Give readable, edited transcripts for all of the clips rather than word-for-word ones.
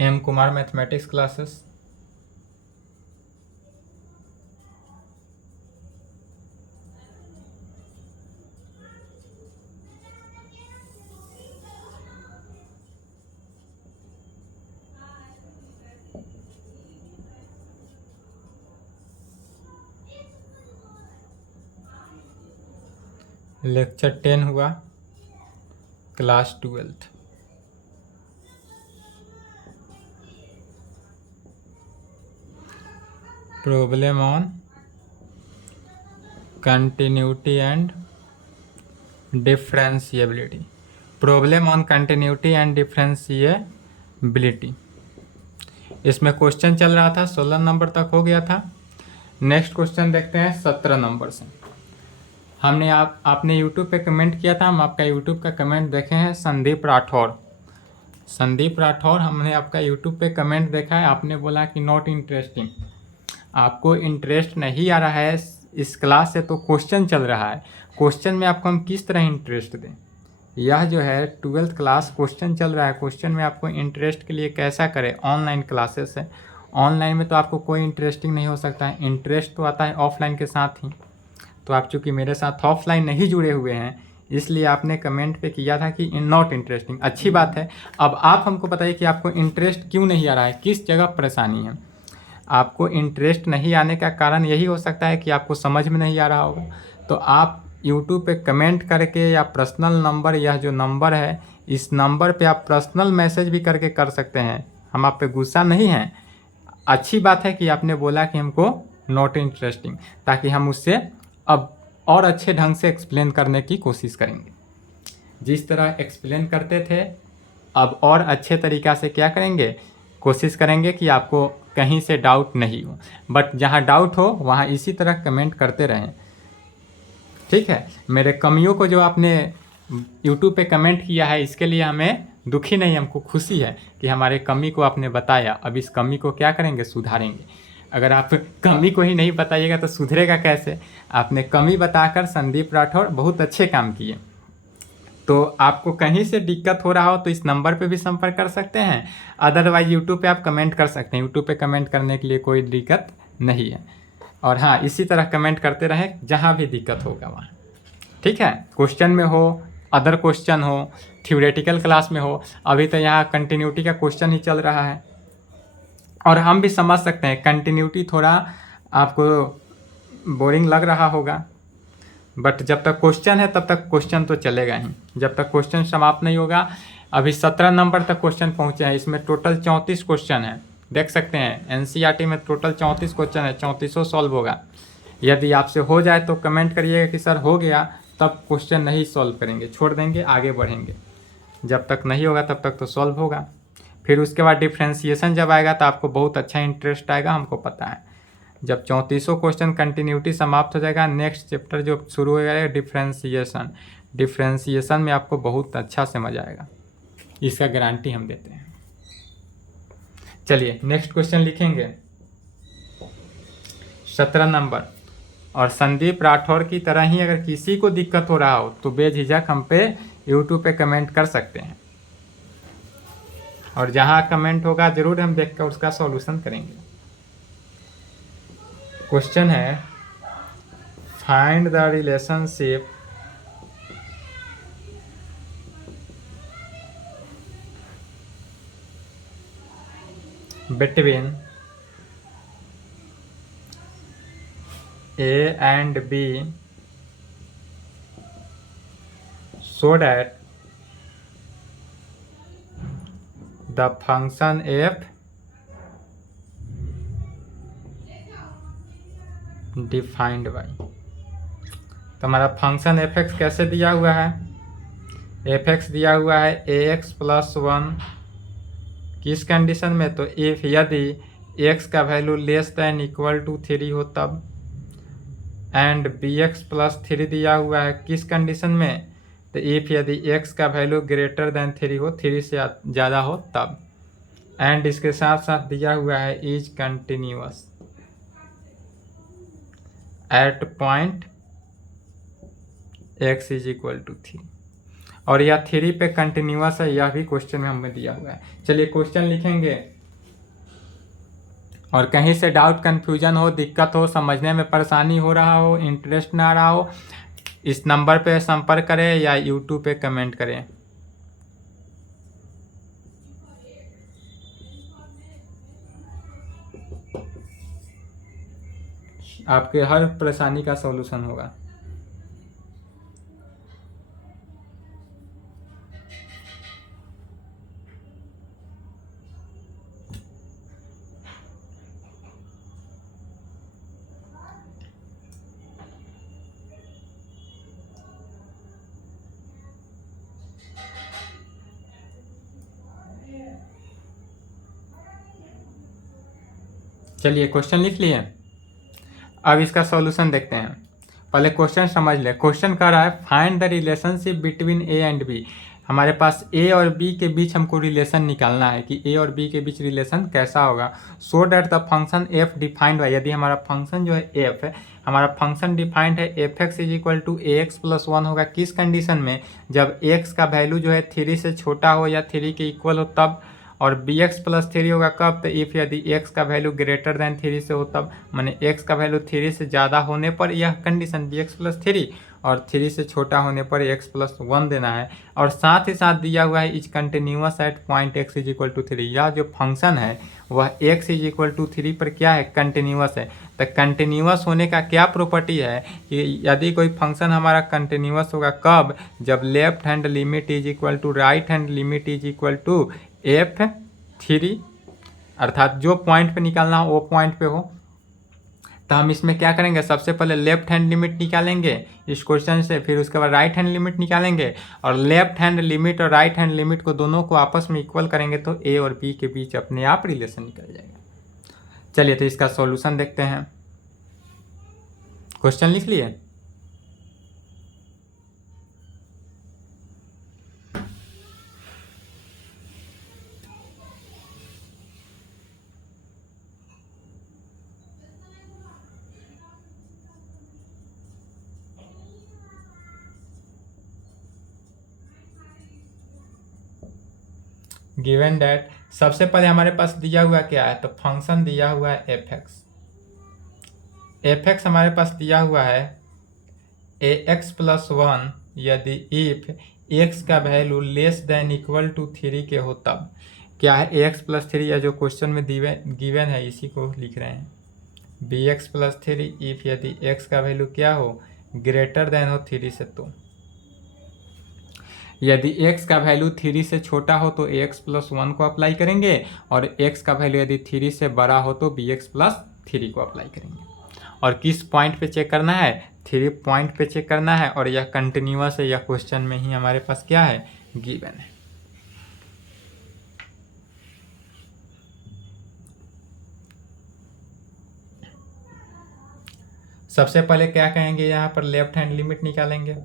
M Kumar mathematics classes. Lecture 10 हुआ, class 12th। Problem on continuity and differentiability. Problem on continuity and differentiability, इसमें question चल रहा था, 16 number तक हो गया था। नेक्स्ट क्वेश्चन देखते हैं 17 नंबर से। हमने आपने यूट्यूब पे कमेंट किया था, हम आपका यूट्यूब का कमेंट देखे हैं। संदीप राठौर, हमने आपका यूट्यूब पे कमेंट देखा है। आपने बोला कि नॉट इंटरेस्टिंग, आपको इंटरेस्ट नहीं आ रहा है इस क्लास से, तो क्वेश्चन चल रहा है, क्वेश्चन में आपको हम किस तरह इंटरेस्ट दें। यह जो है 12th क्लास क्वेश्चन चल रहा है, क्वेश्चन में आपको इंटरेस्ट के लिए कैसा करें। ऑनलाइन क्लासेस है, ऑनलाइन में तो आपको कोई इंटरेस्टिंग नहीं हो सकता है, इंटरेस्ट तो आता है ऑफलाइन के साथ ही। तो आप चूँकि मेरे साथ ऑफलाइन नहीं जुड़े हुए हैं, इसलिए आपने कमेंट पे किया था कि नॉट इंटरेस्टिंग। अच्छी बात है। अब आप हमको बताइए कि आपको इंटरेस्ट क्यों नहीं आ रहा है, किस जगह परेशानी है। आपको इंटरेस्ट नहीं आने का कारण यही हो सकता है कि आपको समझ में नहीं आ रहा होगा। तो आप यूट्यूब पे कमेंट करके या पर्सनल नंबर, यह जो नंबर है इस नंबर पे आप पर्सनल मैसेज भी करके कर सकते हैं। हम आप पे गुस्सा नहीं हैं। अच्छी बात है कि आपने बोला कि हमको नॉट इंटरेस्टिंग, ताकि हम उससे अब और अच्छे ढंग से एक्सप्लेन करने की कोशिश करेंगे। जिस तरह एक्सप्लेन करते थे अब और अच्छे तरीक़ा से क्या करेंगे, कोशिश करेंगे कि आपको कहीं से डाउट नहीं हो। बट जहाँ डाउट हो वहाँ इसी तरह कमेंट करते रहें, ठीक है। मेरे कमियों को जो आपने यूट्यूब पे कमेंट किया है, इसके लिए हमें दुखी नहीं, हमको खुशी है कि हमारे कमी को आपने बताया। अब इस कमी को क्या करेंगे, सुधारेंगे। अगर आप कमी को ही नहीं बताइएगा तो सुधरेगा कैसे। आपने कमी बताकर संदीप राठौर बहुत अच्छे काम किए। तो आपको कहीं से दिक्कत हो रहा हो तो इस नंबर पे भी संपर्क कर सकते हैं, अदरवाइज यूट्यूब पे आप कमेंट कर सकते हैं। यूट्यूब पे कमेंट करने के लिए कोई दिक्कत नहीं है। और हाँ, इसी तरह कमेंट करते रहें जहाँ भी दिक्कत होगा वहाँ, ठीक है। क्वेश्चन में हो, अदर क्वेश्चन हो, थ्योरेटिकल क्लास में हो। अभी तो यहाँ कंटिन्यूटी का क्वेश्चन ही चल रहा है, और हम भी समझ सकते हैं कंटिन्यूटी थोड़ा आपको बोरिंग लग रहा होगा, बट जब तक क्वेश्चन है तब तक क्वेश्चन तो चलेगा ही, जब तक क्वेश्चन समाप्त नहीं होगा। अभी 17 नंबर तक क्वेश्चन पहुँचे हैं, इसमें टोटल 34 क्वेश्चन है। देख सकते हैं एनसीईआरटी में टोटल 34 क्वेश्चन है, 34 सॉल्व होगा। यदि आपसे हो जाए तो कमेंट करिएगा कि सर हो गया, तब क्वेश्चन नहीं सॉल्व करेंगे, छोड़ देंगे, आगे बढ़ेंगे। जब तक नहीं होगा तब तक तो सॉल्व होगा। फिर उसके बाद डिफ्रेंशिएशन जब आएगा तो आपको बहुत अच्छा इंटरेस्ट आएगा, हमको पता है। जब 34 क्वेश्चन कंटिन्यूटी समाप्त हो जाएगा, नेक्स्ट चैप्टर जो शुरू हो जाएगा डिफ्रेंशिएशन, डिफ्रेंशिएशन में आपको बहुत अच्छा से मजा आएगा, इसका गारंटी हम देते हैं। चलिए नेक्स्ट क्वेश्चन लिखेंगे 17 नंबर। और संदीप राठौर की तरह ही अगर किसी को दिक्कत हो रहा हो तो बेझिझक हम पे यूट्यूब पे कमेंट कर सकते हैं, और जहाँ कमेंट होगा ज़रूर हम देख कर उसका सॉल्यूशन करेंगे। क्वेश्चन है find the relationship between A and B so that the function f defined by. तो हमारा फंक्शन एफ एक्स कैसे दिया हुआ है, एफ एक्स दिया हुआ है ax + 1 किस कंडीशन में, तो इफ यदि x का वैल्यू <= 3 हो तब, एंड bx + 3 दिया हुआ है किस कंडीशन में, तो इफ यदि x का वैल्यू <3 हो, 3 से ज़्यादा हो तब, एंड इसके साथ साथ दिया हुआ है is continuous at point x = 3। और यह 3 पे कंटिन्यूअस है, यह भी क्वेश्चन में हमें दिया हुआ है। चलिए क्वेश्चन लिखेंगे, और कहीं से डाउट कन्फ्यूजन हो, दिक्कत हो, समझने में परेशानी हो रहा हो, इंटरेस्ट ना आ रहा हो, इस नंबर पे संपर्क करें या यूट्यूब पे कमेंट करें। आपके हर परेशानी का सॉल्यूशन होगा। चलिए क्वेश्चन लिख लिए, अब इसका सॉल्यूशन देखते हैं। पहले क्वेश्चन समझ ले। क्वेश्चन कह रहा है find the relationship between a and b. हमारे पास ए और बी के बीच हमको रिलेशन निकालना है कि ए और बी के बीच रिलेशन कैसा होगा। So that the function f defined by, यदि हमारा फंक्शन जो है एफ है, हमारा फंक्शन डिफाइंड है f x is equal to a x plus one होगा। किस कंडीशन में? जब एक्स का वैल्यू जो है 3 से छोटा हो या 3 के इक्वल हो तब। और बी एक्स प्लस 3 होगा कब? तो इफ़ यदि एक्स का वैल्यू ग्रेटर देन 3 से हो तब, माने एक्स का वैल्यू 3 से ज़्यादा होने पर यह कंडीशन बी एक्स प्लस 3 और 3 से छोटा होने पर एक्स प्लस 1 देना है। और साथ ही साथ दिया हुआ है is continuous at point x is equal to 3। यह जो फंक्शन है वह एक्स इज इक्वल टू 3 पर क्या है? कंटिन्यूअस है। तो कंटिन्यूअस होने का क्या प्रॉपर्टी है कि यदि कोई फंक्शन हमारा कंटिन्यूअस होगा कब? जब left hand limit is equal to right hand limit is equal to F3, अर्थात जो पॉइंट पे निकालना हो वो पॉइंट पे हो। तो हम इसमें क्या करेंगे? सबसे पहले लेफ्ट हैंड लिमिट निकालेंगे इस क्वेश्चन से, फिर उसके बाद राइट हैंड लिमिट निकालेंगे और लेफ्ट हैंड लिमिट और राइट हैंड लिमिट को दोनों को आपस में इक्वल करेंगे तो ए और बी के बीच अपने आप रिलेशन निकल जाएगा। चलिए तो इसका सॉल्यूशन देखते हैं। क्वेश्चन लिख लिए? गिवन डैट, सबसे पहले हमारे पास दिया हुआ क्या है? तो फंक्शन दिया हुआ है एफ एक्स। एफ एक्स हमारे पास दिया हुआ है ए एक्स प्लस 1 यदि इफ एक्स का value less than equal to 3 के हो तब। क्या है? ए एक्स प्लस 3 या जो क्वेश्चन में गिवन है इसी को लिख रहे हैं। बी एक्स प्लस 3 इफ यदि एक्स का वैल्यू क्या हो? ग्रेटर देन हो 3 से। तो यदि x का वैल्यू 3 से छोटा हो तो ax प्लस 1 को अप्लाई करेंगे और x का वैल्यू यदि 3 से बड़ा हो तो bx प्लस 3 को अप्लाई करेंगे। और किस पॉइंट पे चेक करना है? 3 पॉइंट पे चेक करना है और यह कंटिन्यूअस है, यह क्वेश्चन में ही हमारे पास क्या है? गिवन है। सबसे पहले क्या कहेंगे? यहाँ पर लेफ्ट हैंड लिमिट निकालेंगे।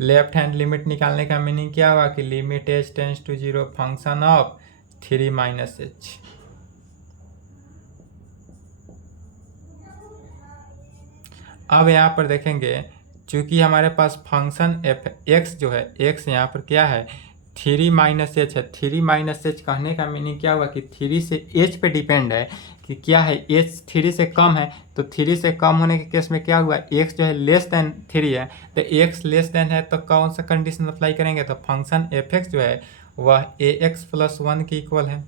लेफ्ट हैंड लिमिट निकालने का मीनिंग क्या हुआ कि limit h tends to 0 function of 3 minus h. अब यहाँ पर देखेंगे चूंकि हमारे पास फंक्शन एफ एक्स जो है, एक्स यहाँ पर क्या है? 3 माइनस एच है। 3 माइनस एच कहने का मीनिंग क्या हुआ कि 3 से एच पे डिपेंड है कि क्या है? एच 3 से कम है, तो 3 से कम होने के केस में क्या हुआ? एक्स जो है लेस देन 3 है, तो एक्स लेस देन है तो कौन सा कंडीशन अप्लाई करेंगे? तो फंक्शन एफ एक्स जो है वह ए एक्स प्लस 1 की इक्वल है।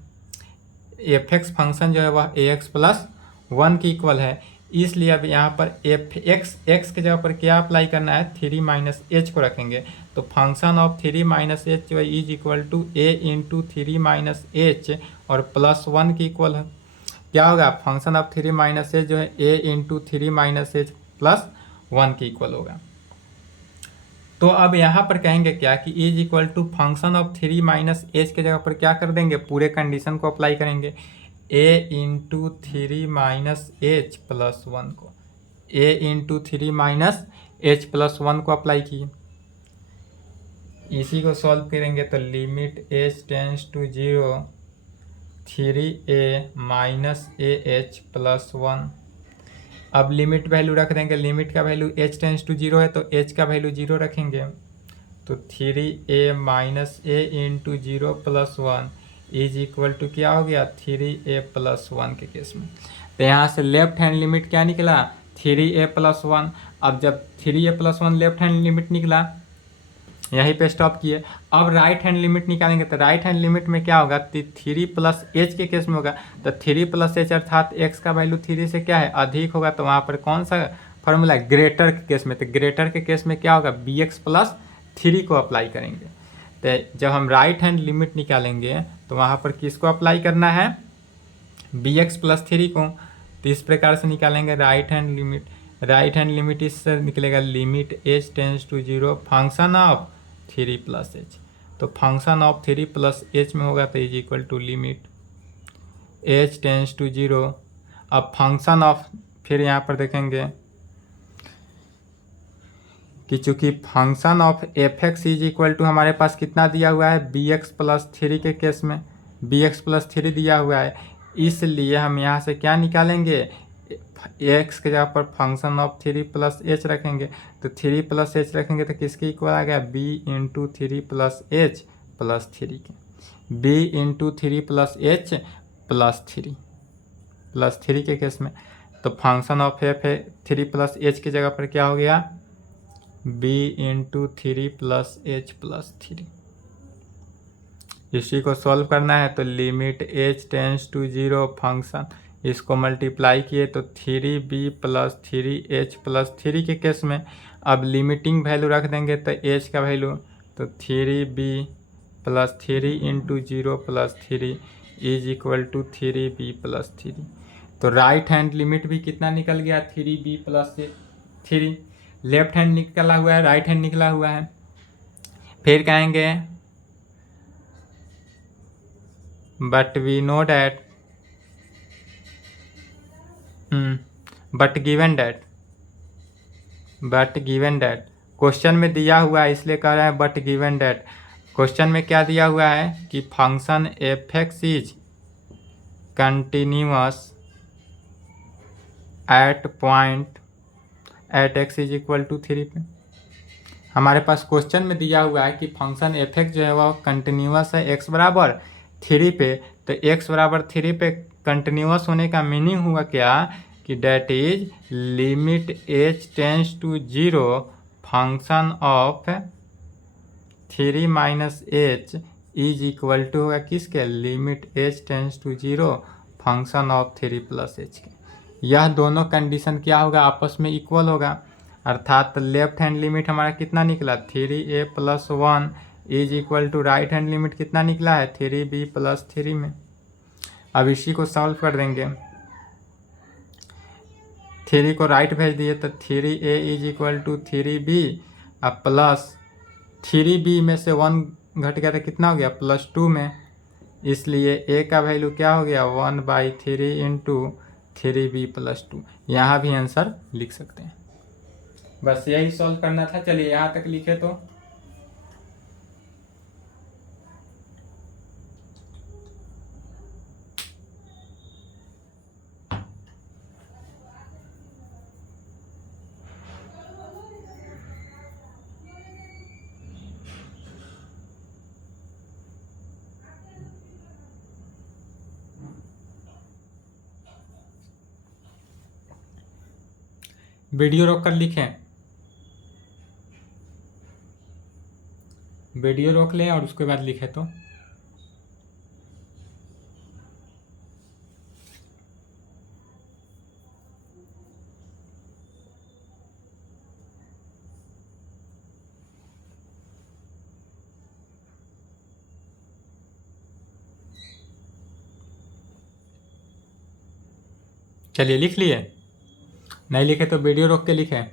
एफ एक्स फंक्शन जो है वह ए एक्स प्लस 1 की इक्वल है। इसलिए अब यहाँ पर एफ एक्स एक्स के जगह पर क्या अप्लाई करना है? 3 माइनस एच को रखेंगे। तो फंक्शन ऑफ 3 माइनस एच जो है is equal to a into 3 minus h और प्लस 1 की इक्वल है। क्या होगा? फंक्शन ऑफ 3 माइनस एच जो है ए इंटू 3 माइनस एच प्लस 1 की इक्वल होगा। तो अब यहाँ पर कहेंगे क्या कि is equal to function of 3 minus h के जगह पर क्या कर देंगे? पूरे कंडीशन को अप्लाई करेंगे। A into 3 minus h plus 1 को, a into 3 minus h plus 1 को अप्लाई किए। इसी को सॉल्व करेंगे तो limit h tends to 0 3a minus a h plus 1। अब लिमिट वैल्यू रख देंगे। लिमिट का वैल्यू h टेंस टू 0 है तो h का वैल्यू 0 रखेंगे। तो 3a - a into 0 + 1 is equal to क्या हो गया 3a + 1 के केस में। तो यहाँ से लेफ्ट हैंड लिमिट क्या निकला 3a + 1। अब जब 3a + 1 लेफ्ट हैंड लिमिट निकला यहीं पे स्टॉप किए। अब राइट हैंड लिमिट निकालेंगे तो राइट हैंड लिमिट में क्या होगा 3 + h के केस में होगा। तो 3 + h अर्थात x का वैल्यू 3 से क्या है अधिक होगा। तो वहाँ पर कौन सा फॉर्मूला है ग्रेटर के केस में। तो ग्रेटर के केस में क्या होगा bx + 3 को अप्लाई करेंगे। तो जब हम राइट हैंड लिमिट निकालेंगे तो वहाँ पर किसको अप्लाई करना है bx + 3 को। तो इस प्रकार से निकालेंगे right hand limit. Right hand limit इससे निकलेगा limit h tends to 0 function of 3 + h। तो फंक्शन ऑफ 3 + h में होगा तो is equal to limit h tends to 0। अब फंक्शन ऑफ फिर यहाँ पर देखेंगे कि चूंकि function of f(x) is equal to हमारे पास कितना दिया हुआ है bx + 3 के केस में bx + 3 दिया हुआ है। इसलिए हम यहाँ से क्या निकालेंगे x के जगह पर फंक्शन ऑफ 3 + h रखेंगे। तो 3 + h रखेंगे तो किसके इक्वल आ गया b इंटू 3 + h + 3 के b इंटू 3 + h + 3 के केस में। तो फंक्शन ऑफ f है 3 + h की जगह पर क्या हो गया b इंटू 3 + h + 3। इसी को सॉल्व करना है तो limit h tends to 0 function इसको मल्टीप्लाई किए तो 3b + 3h + 3 के केस में। अब लिमिटिंग वैल्यू रख देंगे तो h का वैल्यू तो 3b + 3 into 0 + 3 is equal to 3b + 3। तो राइट हैंड लिमिट भी कितना निकल गया 3b + 3। लेफ्ट हैंड निकला हुआ है राइट हैंड निकला हुआ है। फिर कहेंगे but we know that but given that question में दिया हुआ है इसलिए कह रहे हैं बट गिवन डैट। क्वेश्चन में क्या दिया हुआ है कि function f(x) is continuous at point at x is equal to 3 पे। हमारे पास क्वेश्चन में दिया हुआ है कि फंक्शन f(x) जो है वह कंटिन्यूअस है x = 3 पे। तो x = 3 पे कंटिन्यूअस होने का मीनिंग हुआ क्या कि that is limit h tends to 0 function of 3 - h is equal to होगा किसके limit h tends to 0 function of 3 + h के। यह दोनों कंडीशन क्या होगा आपस में इक्वल होगा। अर्थात लेफ्ट हैंड लिमिट हमारा कितना निकला 3a + 1 is equal to right hand limit कितना निकला है 3b + 3 में। अब इसी को सॉल्व कर देंगे 3 को राइट भेज दिए तो 3a is equal to 3b अब प्लस 3b में से 1 घट गया तो कितना हो गया +2 में। इसलिए a का वैल्यू क्या हो गया 1/3 इंटू 3b + 2। यहाँ भी आंसर लिख सकते हैं। बस यही सॉल्व करना था। चलिए यहाँ तक लिखे तो वीडियो रोक कर लिखें। वीडियो रोक लें और उसके बाद लिखें तो चलिए लिख लिए। नहीं लिखे तो वीडियो रोक के लिखें।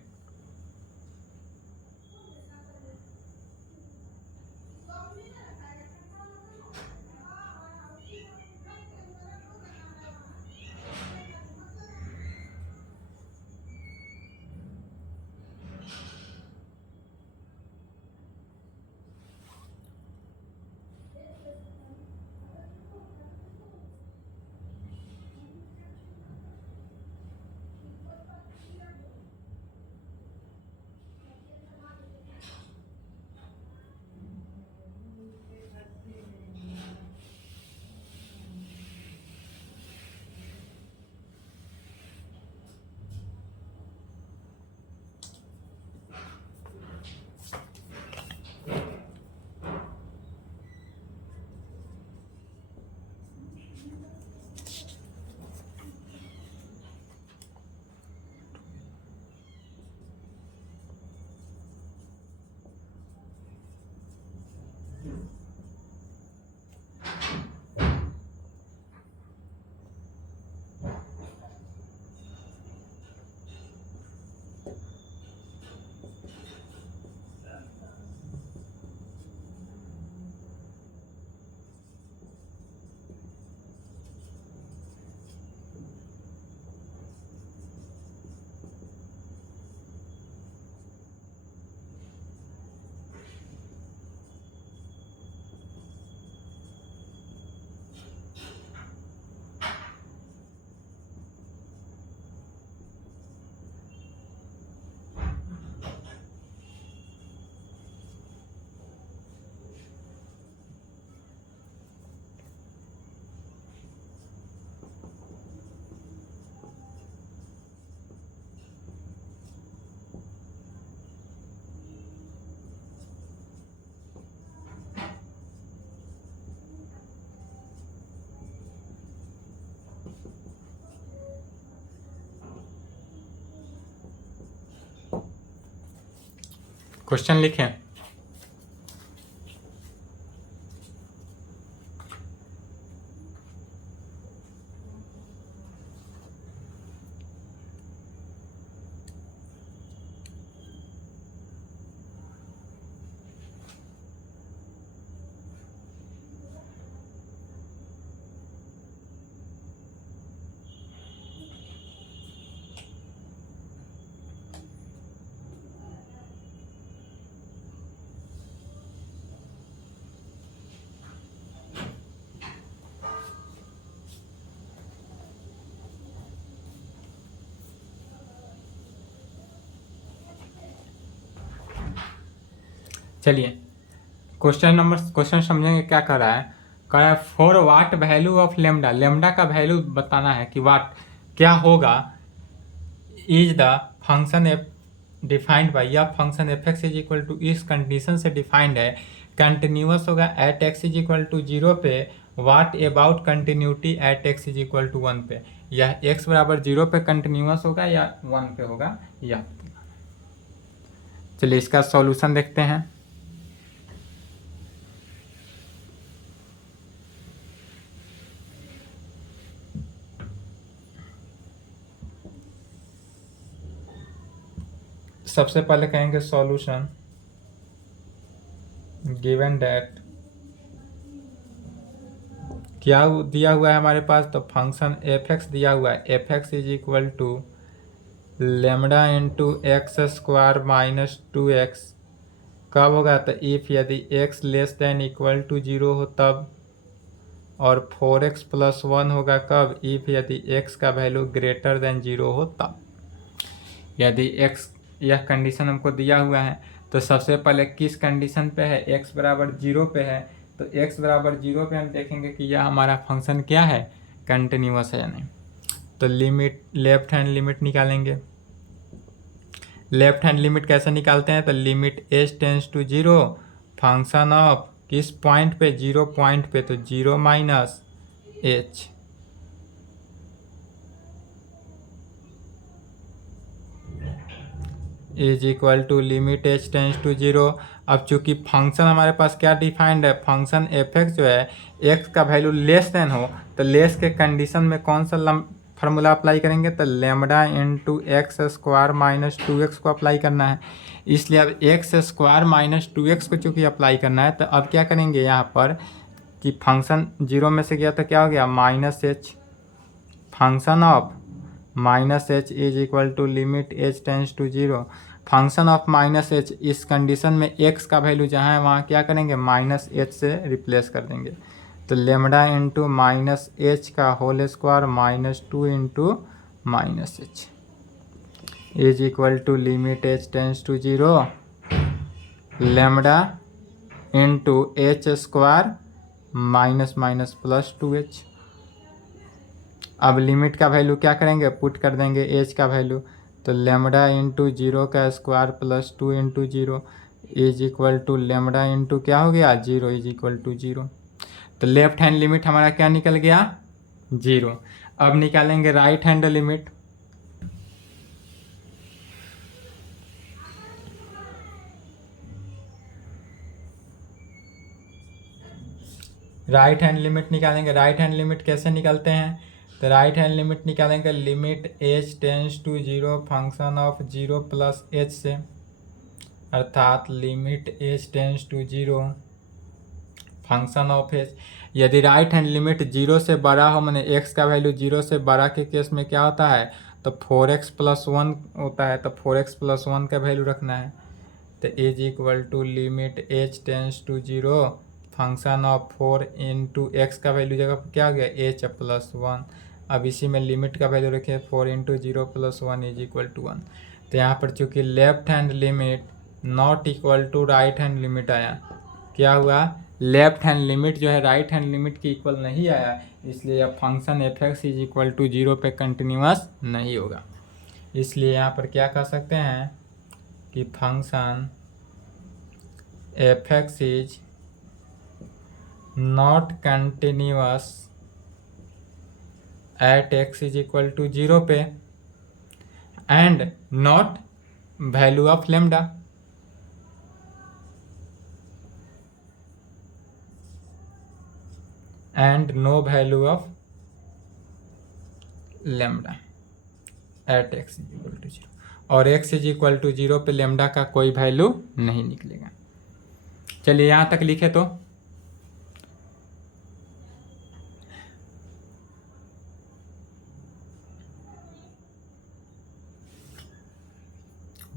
क्वेश्चन लिखें। चलिए क्वेश्चन समझेंगे क्या कर रहा है। कह रहा है for what value of lambda, lambda का वैल्यू बताना है कि वाट क्या होगा is the function f defined by, या function f x is equal to इस कंडीशन से डिफाइंड है, कंटिन्यूस होगा at x is equal to 0 पे, what about continuity at x is equal to 1 पे। यह एक्स बराबर 0 पे कंटिन्यूस होगा या 1 पे होगा या। चलिए इसका सॉल्यूशन देखते हैं। सबसे पहले कहेंगे सॉल्यूशन, गिवन दैट क्या दिया हुआ है हमारे पास, तो फंक्शन एफ एक्स दिया हुआ है, f x is equal to lambda into x square minus 2x। कब होगा, तो इफ यदि x less than equal to 0 हो तब, और 4x प्लस 1 होगा कब, इफ यदि x का वैल्यू ग्रेटर देन 0 हो तब। यदि x, यह कंडीशन हमको दिया हुआ है, तो सबसे पहले किस कंडीशन पे है, x बराबर 0 पे है, तो x बराबर 0 पे हम देखेंगे कि यह हमारा फंक्शन क्या है, कंटिन्यूस है या नहीं। तो लिमिट, लेफ्ट हैंड लिमिट निकालेंगे। लेफ्ट हैंड लिमिट कैसे निकालते हैं, तो limit h tends to 0, function of किस पॉइंट पे, 0 पॉइंट पे, तो 0 minus h is equal to limit h tends to 0। अब चूंकि फंक्शन हमारे पास क्या डिफाइंड है, फंक्शन एफ एक्स जो है, x का वैल्यू लेस देन हो, तो लेस के कंडीशन में कौन सा फार्मूला अप्लाई करेंगे, तो lambda into x square minus 2x को अप्लाई करना है। इसलिए अब एक्स स्क्वायर माइनस 2x को चूँकि अप्लाई करना है, तो अब क्या करेंगे यहाँ पर कि फंक्शन 0 में से गया तो क्या हो गया, minus h, function of minus h is equal to limit h tends to 0, function of minus h। इस कंडीशन में x का वैल्यू जहाँ है वहाँ क्या करेंगे, माइनस h से रिप्लेस कर देंगे, तो लेमडा इंटू माइनस h का whole square minus 2 into minus h is equal to limit h tends to 0 lambda into h square minus minus plus 2h। अब लिमिट का वैल्यू क्या करेंगे, पुट कर देंगे h का वैल्यू, तो लेमडा इंटू 0 का square plus 2 into 0 is equal to lambda into क्या हो गया, 0 इज इक्वल टू 0। तो लेफ्ट हैंड लिमिट हमारा क्या निकल गया, 0। अब निकालेंगे right hand limit. Right hand limit निकालेंगे। राइट हैंड लिमिट कैसे निकालते हैं, तो राइट हैंड लिमिट निकालेंगे limit h tends to 0 function of 0 plus h से, अर्थात limit h tends to 0 function of h। यदि राइट हैंड लिमिट 0 से बड़ा हो, मैंने x का वैल्यू 0 से बड़ा के केस में क्या होता है, तो 4x प्लस 1 होता है, तो 4x प्लस 1 का वैल्यू रखना है, तो is equal to limit h tends to 0 function of 4 into x का वैल्यू जगह पर क्या हो गया, h प्लस 1। अब इसी में लिमिट का वैल्यू रखिए 4 into 0 plus 1 is equal to 1। तो यहाँ पर चूंकि left hand limit not equal to right hand limit आया, क्या हुआ, लेफ्ट हैंड लिमिट जो है राइट हैंड लिमिट के इक्वल नहीं आया, इसलिए यह function f x is equal to 0 पे कंटिन्यूस नहीं होगा। इसलिए यहाँ पर क्या कह सकते हैं कि function f x is not continuous at x is equal to 0 पे and not value of lambda. And no value of lambda at x is equal to 0, और x इज इक्वल टू 0 पे लेमडा का कोई value नहीं निकलेगा। चलिए यहाँ तक लिखे तो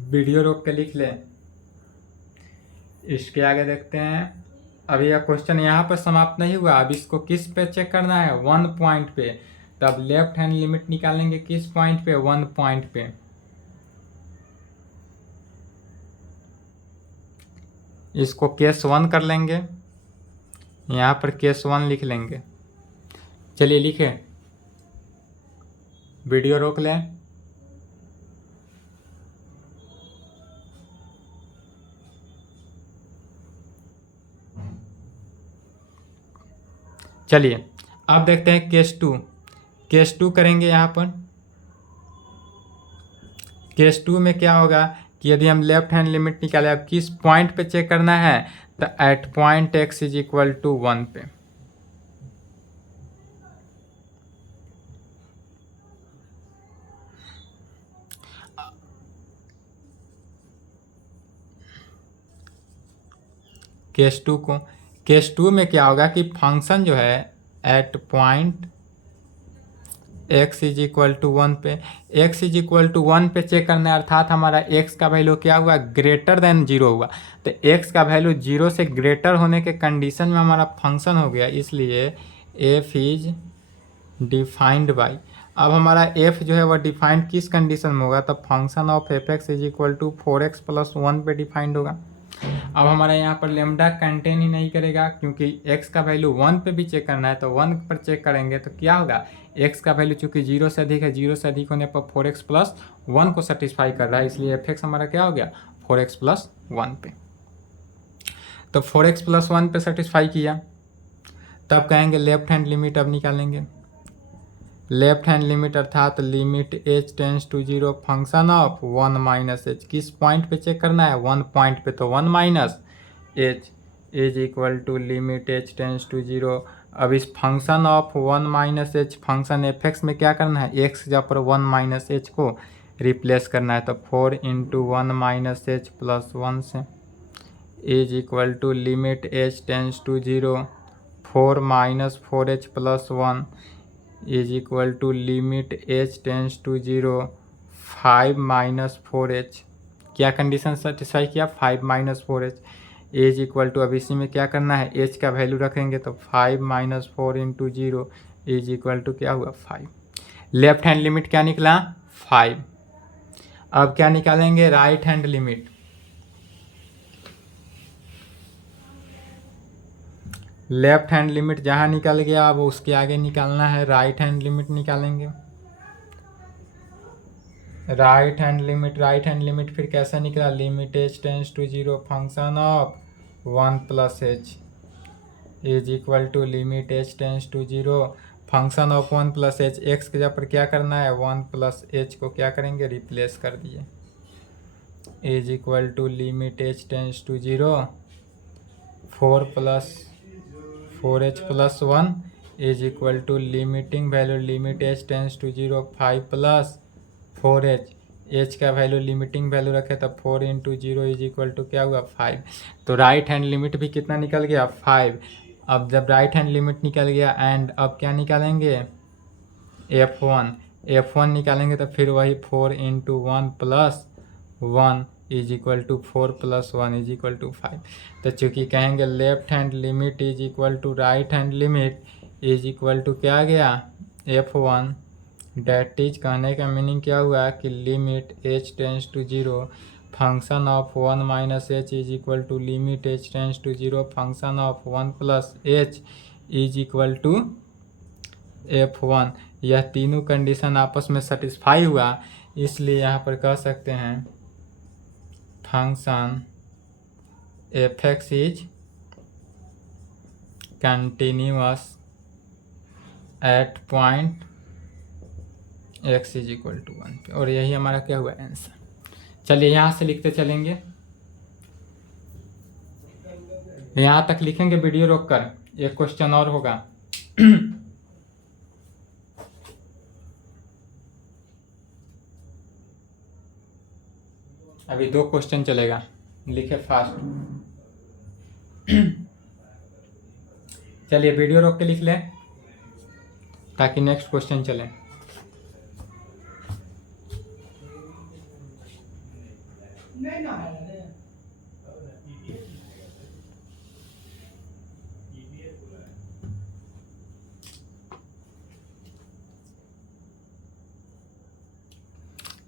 वीडियो रोक के लिख ले। इसके आगे देखते हैं। अभी यह क्वेश्चन यहाँ पर समाप्त नहीं हुआ, अब इसको किस पे चेक करना है, 1 पॉइंट पे। तब लेफ्ट हैंड लिमिट निकालेंगे किस पॉइंट पे, 1 पॉइंट पे। इसको केस 1 कर लेंगे, यहाँ पर केस 1 लिख लेंगे। चलिए लिखे, वीडियो रोक लें। चलिए अब देखते हैं केस 2। केस 2 करेंगे यहाँ पर। केस 2 में क्या होगा कि यदि हम लेफ्ट हैंड लिमिट निकाले, अब किस पॉइंट पे चेक करना है, तो at point x is equal to 1 पे। केस 2 में क्या होगा कि फंक्शन जो है at point x is equal to 1 पे, x इज इक्वल टू 1 पे चेक करना है, अर्थात हमारा x का वैल्यू क्या हुआ, ग्रेटर देन 0 हुआ। तो x का वैल्यू 0 से ग्रेटर होने के कंडीशन में हमारा फंक्शन हो गया, इसलिए f इज डिफाइंड बाई। अब हमारा f जो है वह डिफाइंड किस कंडीशन में होगा, तो function of f x is equal to 4x plus 1 पे डिफाइंड होगा। अब हमारा यहाँ पर लेमडा कंटेन ही नहीं करेगा, क्योंकि x का वैल्यू 1 पे भी चेक करना है, तो 1 पर चेक करेंगे तो क्या होगा, x का वैल्यू चूंकि 0 से अधिक है, 0 से अधिक होने पर 4x प्लस 1 को सेटिस्फाई कर रहा है, इसलिए एफ एक्स हमारा क्या हो गया, 4x प्लस 1 पे। तो 4x प्लस 1 पे सेटिस्फाई किया, तब कहेंगे लेफ्ट हैंड लिमिट अब निकालेंगे। लेफ्ट हैंड लिमिट अर्थात limit h tends to 0 function of 1 minus h. किस पॉइंट पे चेक करना है, 1 पॉइंट पे, तो 1 minus h is equal to limit h tends to 0। अब इस function of 1 minus h function f x में क्या करना है, एक्स जहाँ पर 1 माइनस एच को रिप्लेस करना है, तो 4 इंटू 1 माइनस एच प्लस 1 से is equal to limit h tends to 0 4 minus 4h plus 1 is equal to limit h tends to 0 5 minus 4h। क्या कंडीशन सेटिस्फाई किया, 5 minus 4h is equal to, अब इसी में क्या करना है, h का वैल्यू रखेंगे, तो 5 minus 4 into 0 is equal to क्या हुआ, 5। लेफ्ट हैंड लिमिट क्या निकला, 5। अब क्या निकालेंगे, right hand limit. Left hand limit जहाँ निकल गया, अब उसके आगे निकालना है राइट हैंड लिमिट निकालेंगे। राइट हैंड लिमिट फिर कैसा निकला, limit h tends to 0 function of 1 plus h is equal to limit h tends to 0 function of 1 plus h. X के जगह पर क्या करना है, 1 प्लस एच को क्या करेंगे, रिप्लेस कर दिए, is equal to limit h tends to 0 4 plus 4h plus 1 is equal to limiting value limit h tends to 0 5 plus 4h, h का वैल्यू लिमिटिंग वैल्यू रखे तो 4 इंटू 0 इज इक्वल टू क्या हुआ, 5। तो राइट हैंड लिमिट भी कितना निकल गया, 5। अब जब राइट हैंड लिमिट निकल गया, एंड अब क्या निकालेंगे, f1 निकालेंगे, तो फिर वही 4 into 1 plus 1 is equal to 4 plus 1 is equal to 5। तो चूँकि कहेंगे left hand limit is equal to right hand limit is equal to क्या आ गया, f1, डेट इज कहने का मीनिंग क्या हुआ कि limit h tends to 0 function of 1 minus h is equal to limit h tends to 0 function of 1 plus h is equal to f1। यह तीनों कंडीशन आपस में सेटिस्फाई हुआ, इसलिए यहाँ पर कह सकते हैं function f x is continuous at point x is equal to 1 पे, और यही हमारा क्या हुआ, आंसर। चलिए यहाँ से लिखते चलेंगे, यहाँ तक लिखेंगे वीडियो रोककर, एक क्वेश्चन और होगा। अभी 2 क्वेश्चन चलेगा, लिखे फास्ट। चलिए वीडियो रोक के लिख लें ताकि नेक्स्ट क्वेश्चन चले।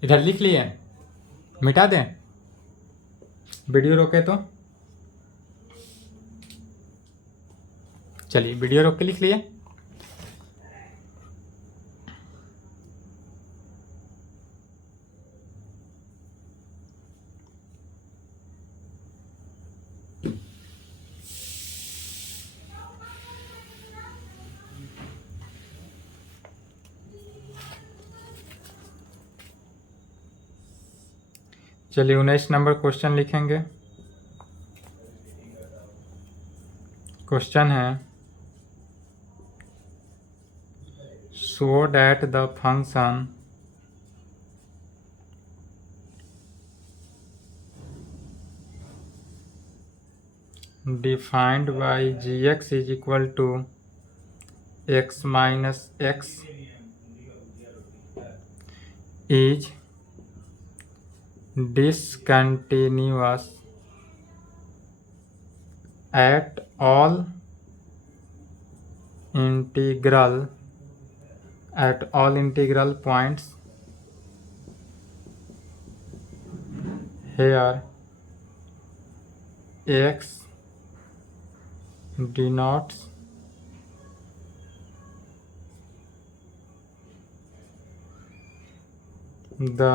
इधर लिख लिए, मिटा दें वीडियो रोके तो। चलिए वीडियो रोक के लिख लिए। चलिए 19 नंबर क्वेश्चन लिखेंगे। क्वेश्चन है so that the function defined by gx is equal to x minus x is discontinuous at all integral points here x denotes the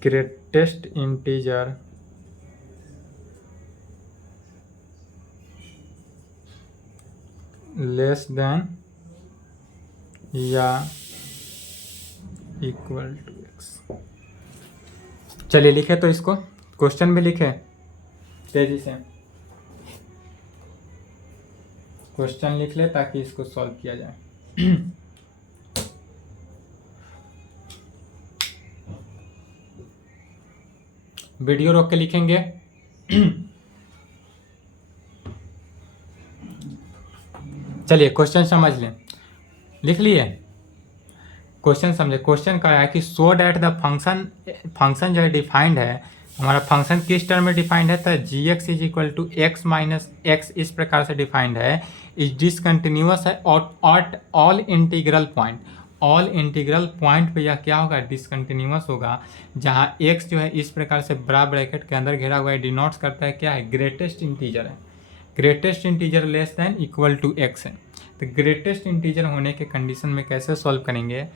greatest integer less than या equal to x. चलिए लिखे तो इसको, question भी लिखे तेजी से, question लिख ले ताकि इसको सॉल्व किया जाए। वीडियो रोक के लिखेंगे। चलिए क्वेश्चन समझ लें, लिख लिए क्वेश्चन समझे। क्वेश्चन का है कि सो डैट द फंक्शन जो है डिफाइंड है, हमारा फंक्शन किस टर्म में डिफाइंड है, तो g x is equal to x minus x इस प्रकार से डिफाइंड है। इज डिसकंटिन्यूअस है और all integral point, all integral point पे यह क्या होगा, डिसकंटिन्यूअस होगा। जहाँ एक्स जो है इस प्रकार से बड़ा ब्रैकेट के अंदर घेरा हुआ है, डिनोट्स करता है क्या है, ग्रेटेस्ट इंटीजर है। Greatest integer less than equal to x है। तो ग्रेटेस्ट इंटीजर होने के कंडीशन में कैसे सॉल्व करेंगे,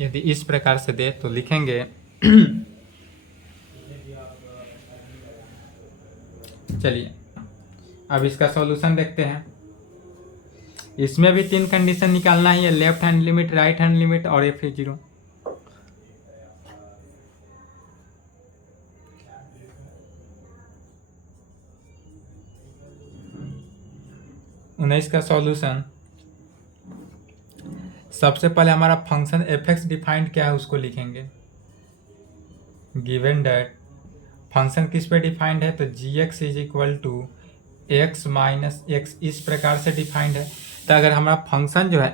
यदि इस प्रकार से दे तो लिखेंगे चलिए अब इसका सॉल्यूशन देखते हैं। इसमें भी 3 कंडीशन निकालना ही है, left hand limit, right hand limit और एफ इज 0। इसका सॉल्यूशन, सबसे पहले हमारा फंक्शन एफ एक्स डिफाइंड क्या है उसको लिखेंगे। गिवन डैट फंक्शन किस पे डिफाइंड है, तो g x is equal to x minus x इस प्रकार से डिफाइंड है। तो अगर हमारा फंक्शन जो है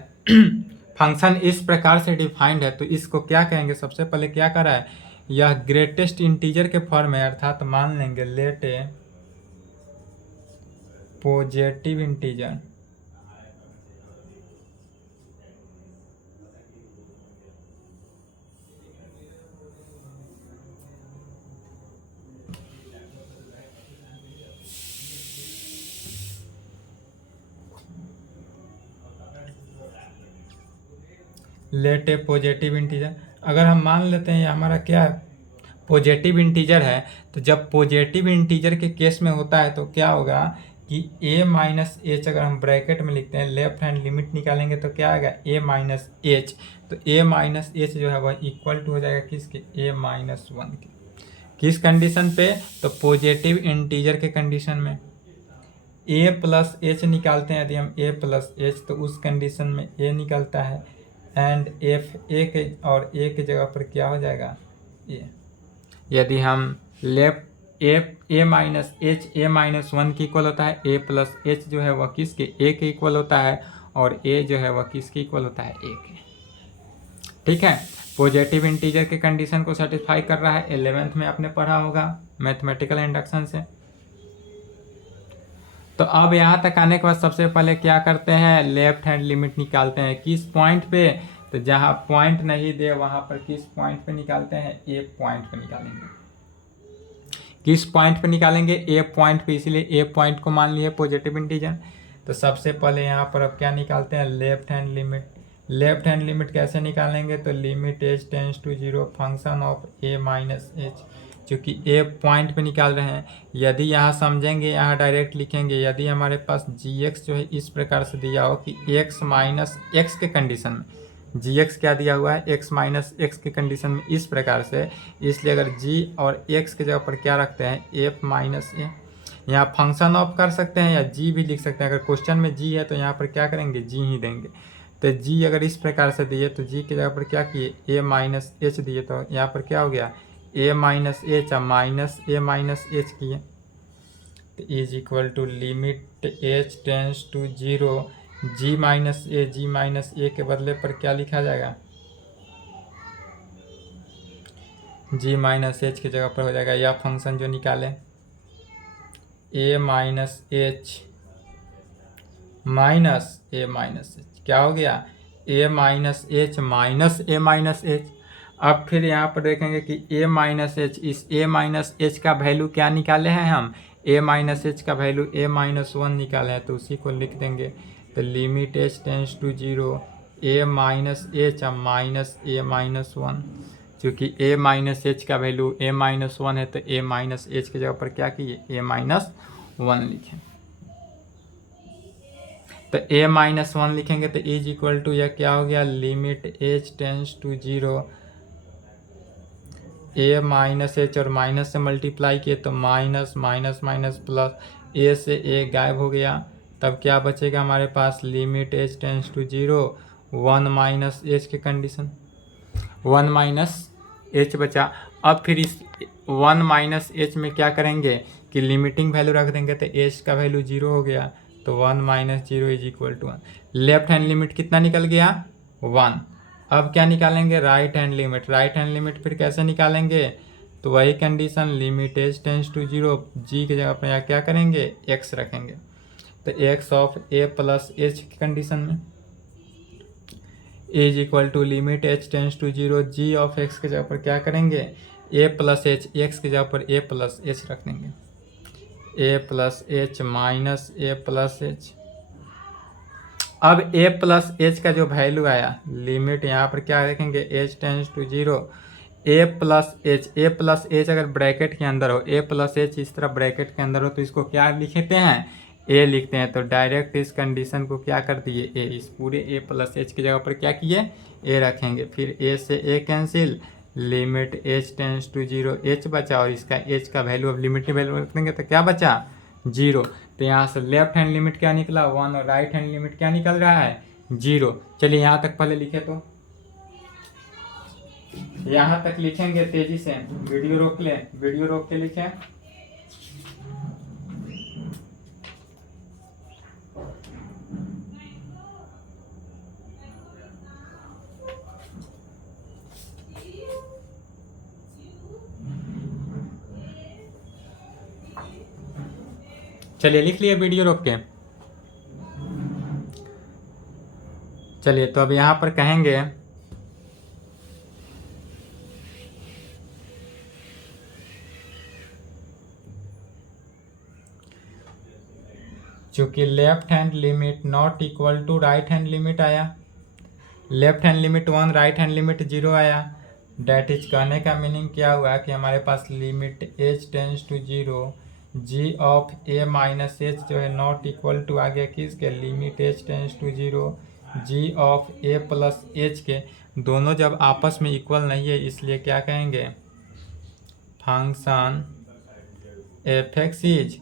फंक्शन इस प्रकार से डिफाइंड है तो इसको क्या कहेंगे, सबसे पहले क्या करा है, यह ग्रेटेस्ट इंटीजर के फॉर्म है, अर्थात मान लेंगे लेट ए पॉजिटिव इंटीजर लेट ए पॉजिटिव इंटीजर। अगर हम मान लेते हैं ये हमारा क्या है, पॉजिटिव इंटीजर है, तो जब पॉजिटिव इंटीजर के केस में होता है तो क्या होगा कि a माइनस एच, अगर हम ब्रैकेट में लिखते हैं लेफ्ट हैंड लिमिट निकालेंगे तो क्या आएगा a माइनस एच। तो a माइनस एच जो है वह इक्वल टू हो जाएगा किसके, a माइनस 1 के। किस कंडीशन पे, तो पॉजिटिव इंटीजर के कंडीशन में। ए प्लस एच निकालते हैं, यदि हम ए प्लस एच तो उस कंडीशन में ए निकलता है एंड एफ ए के और ए की जगह पर क्या हो जाएगा ए। यदि हम left A minus H A minus one की इक्वल होता है, ए प्लस एच जो है वह किसके ए के इक्वल होता है और ए जो है वह किसके इक्वल होता है ए के। ठीक है, पॉजिटिव इंटीजर के कंडीशन को सेटिस्फाई कर रहा है। 11th में आपने पढ़ा होगा मैथमेटिकल इंडक्शन से। तो अब यहाँ तक आने के बाद सबसे पहले क्या करते हैं, लेफ्ट हैंड लिमिट निकालते हैं। किस पॉइंट पे, तो जहाँ पॉइंट नहीं दे वहाँ पर किस पॉइंट पे निकालते हैं, ए पॉइंट पे निकालेंगे। किस पॉइंट पे निकालेंगे, ए पॉइंट पे, इसीलिए ए पॉइंट को मान लिए पॉजिटिव इंटीजर। तो सबसे पहले यहाँ पर अब क्या निकालते हैं, left hand limit. Left hand limit कैसे निकालेंगे, तो limit h tends to 0 function of a minus h, चूँकि ए पॉइंट पे निकाल रहे हैं। यदि यहाँ समझेंगे, यहाँ डायरेक्ट लिखेंगे, यदि हमारे पास जी एक्स जो है इस प्रकार से दिया हो कि एक्स माइनस एक्स के कंडीशन में, जी एक्स क्या दिया हुआ है, एक्स माइनस एक्स के कंडीशन में इस प्रकार से, इसलिए अगर जी और एक्स के जगह पर क्या रखते हैं, एफ माइनस ए। यहाँ फंक्शन ऑफ कर सकते हैं या जी भी लिख सकते हैं। अगर क्वेश्चन में जी है तो यहाँ पर क्या करेंगे, जी ही देंगे। तो जी अगर इस प्रकार से दिए तो जी की जगह पर क्या किए, ए माइनस एच दिए, तो यहाँ पर क्या हो गया, a minus h minus a minus h किए, तो is equal to limit h tends to 0 g minus a के बदले पर क्या लिखा जाएगा, जी माइनस एच की जगह पर हो जाएगा, या फंक्शन जो निकाले ए minus h minus a minus H, क्या हो गया, a minus h minus a minus h. अब फिर यहाँ पर देखेंगे कि ए माइनस एच, इस ए माइनस एच का वैल्यू क्या निकाले हैं हम, ए माइनस एच का वैल्यू ए माइनस वन निकाले हैं, तो उसी को लिख देंगे। तो limit h tends to 0 a minus h minus a minus one, चूँकि ए माइनस एच का वैल्यू ए माइनस वन है तो ए माइनस एच की जगह पर क्या किए, ए माइनस वन लिखें। तो ए माइनस वन लिखेंगे तो इज इक्वल टू यह क्या हो गया, limit h tends to 0 a minus h और माइनस से मल्टीप्लाई किए तो minus minus minus plus, a से ए गायब हो गया, तब क्या बचेगा हमारे पास, limit h tends to 0 1 minus h के कंडीशन, 1 माइनस एच बचा। अब फिर इस 1 माइनस एच में क्या करेंगे कि लिमिटिंग वैल्यू रख देंगे, तो एच का वैल्यू 0 हो गया, तो 1 minus 0 is equal to 1। Left hand limit कितना निकल गया, 1। अब क्या निकालेंगे, right hand limit. Right hand limit फिर कैसे निकालेंगे, तो वही condition, limit h tends to 0 जी की जगह पर यहाँ क्या करेंगे, एक्स रखेंगे, तो x of a plus H की कंडीशन में is equal to limit h tends to 0 g of x की जगह पर क्या करेंगे, ए प्लस एच, एक्स की जगह पर ए प्लस एच रख देंगे, ए प्लस एच माइनस ए प्लस एच। अब ए प्लस एच का जो वैल्यू आया, लिमिट यहाँ पर क्या रखेंगे, h tends to 0 a plus h अगर ब्रैकेट के अंदर हो, ए प्लस एच इस तरह ब्रैकेट के अंदर हो तो इसको क्या लिखते हैं, ए लिखते हैं। तो डायरेक्ट इस कंडीशन को क्या कर दिए, ए, इस पूरे ए प्लस एच की जगह पर क्या किए, ए रखेंगे, फिर ए से a cancel, limit h tends to 0 h बचा और इसका एच का वैल्यू अब लिमिट वैल्यू रख देंगे तो क्या बचा, 0। तो यहाँ से लेफ्ट हैंड लिमिट क्या निकला, 1 और राइट हैंड लिमिट क्या निकल रहा है, 0। चलिए यहाँ तक पहले लिखे, तो यहाँ तक लिखेंगे तेजी से, वीडियो रोक ले, वीडियो रोक के लिखें। चलिए लिख लिए वीडियो रोक के। चलिए तो अब यहाँ पर कहेंगे चूँकि left hand limit not equal to right hand limit आया, left hand limit 1 right hand limit 0 आया, डैट इज कहने का मीनिंग क्या हुआ कि हमारे पास limit h tends to 0 g of a minus h जो है नॉट इक्वल टू आ गया किसके, limit h tends to 0 g of a plus h के, दोनों जब आपस में इक्वल नहीं है इसलिए क्या कहेंगे, function f x is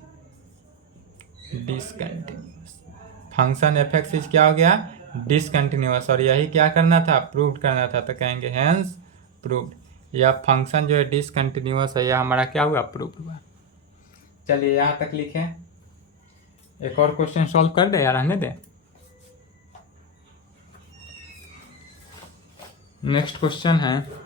discontinuous. Function f x is क्या हो गया, डिसकंटिन्यूअस, और यही क्या करना था, प्रूव करना था, तो कहेंगे हेंस प्रूव्ड। यह फंक्शन जो है डिसकंटिन्यूअस है, यह हमारा क्या हुआ, प्रूव हुआ। चलिए यहाँ तक लिखें, एक और क्वेश्चन सॉल्व कर दे या रहने दे। नेक्स्ट क्वेश्चन है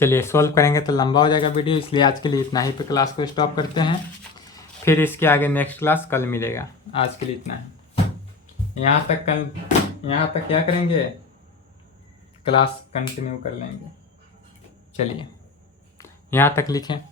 चलिए सॉल्व करेंगे तो लंबा हो जाएगा वीडियो, इसलिए आज के लिए इतना ही पे क्लास को स्टॉप करते हैं। फिर इसके आगे नेक्स्ट क्लास कल मिलेगा। आज के लिए इतना ही, यहाँ तक क्या करेंगे, क्लास कंटिन्यू कर लेंगे। चलिए यहाँ तक लिखें।